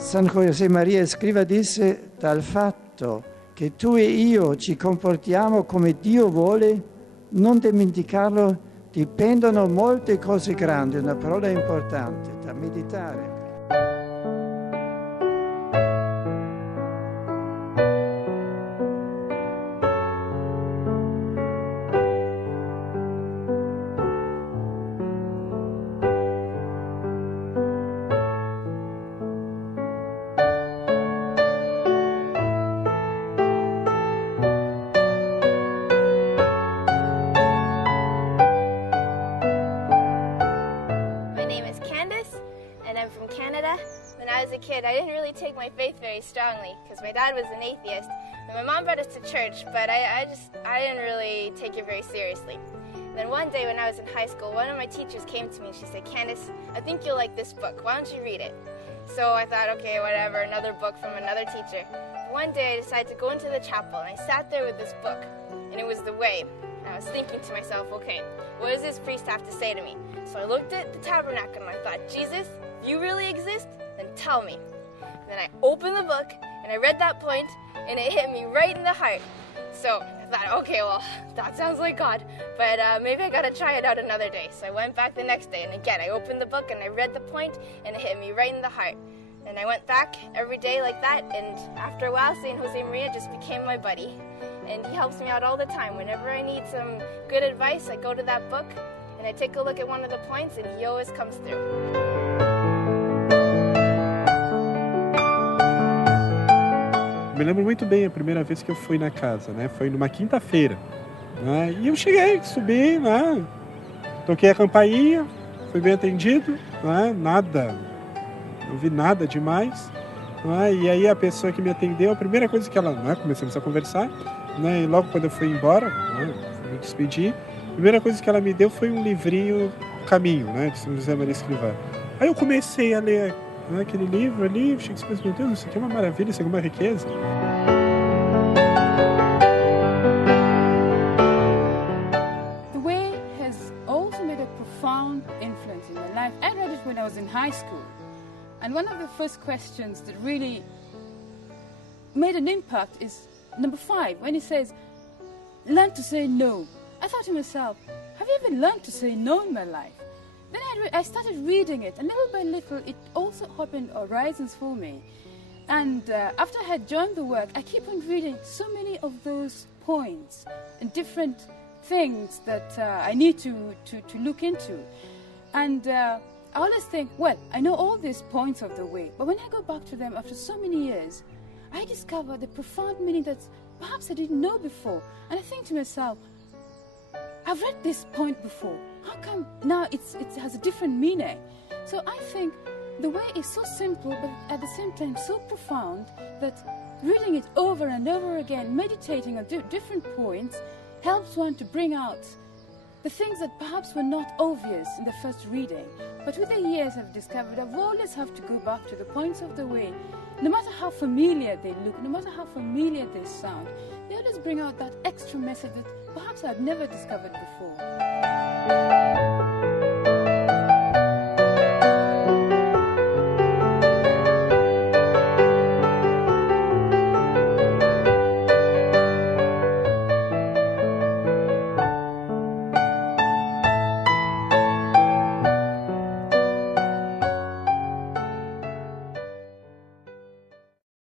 San Josemaría Escrivá disse: dal fatto che tu e io ci comportiamo come Dio vuole, non dimenticarlo, dipendono molte cose grandi, una parola importante da meditare. I didn't really take my faith very strongly because my dad was an atheist and my mom brought us to church, but I didn't really take it very seriously. Then one day when I was in high school, one of my teachers came to me and she said, "Candace, I think you'll like this book. Why don't you read it?" So I thought, okay, whatever, another book from another teacher. One day I decided to go into the chapel and I sat there with this book and it was The Way. And I was thinking to myself, okay, what does this priest have to say to me? So I looked at the tabernacle and I thought, Jesus, if you really exist, then tell me. Then I opened the book and I read that point and it hit me right in the heart. So I thought, okay, well, that sounds like God, but maybe I gotta try it out another day. So I went back the next day and again I opened the book and I read the point and it hit me right in the heart. And I went back every day like that, and after a while St. Josemaría just became my buddy. And he helps me out all the time. Whenever I need some good advice, I go to that book and I take a look at one of the points and he always comes through. Me lembro muito bem a primeira vez que eu fui na casa, né? Foi numa quinta-feira, né? E eu cheguei, subi, né? Toquei a campainha, fui bem atendido, né? Nada, não vi nada demais, né? E aí a pessoa que me atendeu, a primeira coisa que ela, né? Começamos a conversar, né? E logo quando eu fui embora, né? Me despedi, a primeira coisa que ela me deu foi um livrinho Camino, né? De São Josemaría Escrivá. Aí eu comecei a ler aquele livro ali, eu cheguei e pensei, meu Deus, isso aqui é uma maravilha, isso aqui é uma riqueza. The Way has also made a profound influence in my life. I read it when I was in high school. And one of the first questions that really made an impact is number 5, when he says, learn to say no. I thought to myself, have you ever learned to say no in my life? Then I started reading it, and little by little, it also opened horizons for me. And after I had joined the work, I keep on reading so many of those points and different things that I need to look into. And I always think, well, I know all these points of the way, but when I go back to them after so many years, I discover the profound meaning that perhaps I didn't know before. And I think to myself, I've read this point before. How come now it has a different meaning? So I think the way is so simple, but at the same time so profound that reading it over and over again, meditating on different points, helps one to bring out the things that perhaps were not obvious in the first reading. But with the years I've discovered I've always have to go back to the points of the way. No matter how familiar they look, no matter how familiar they sound, they always bring out that extra message that perhaps I've never discovered before.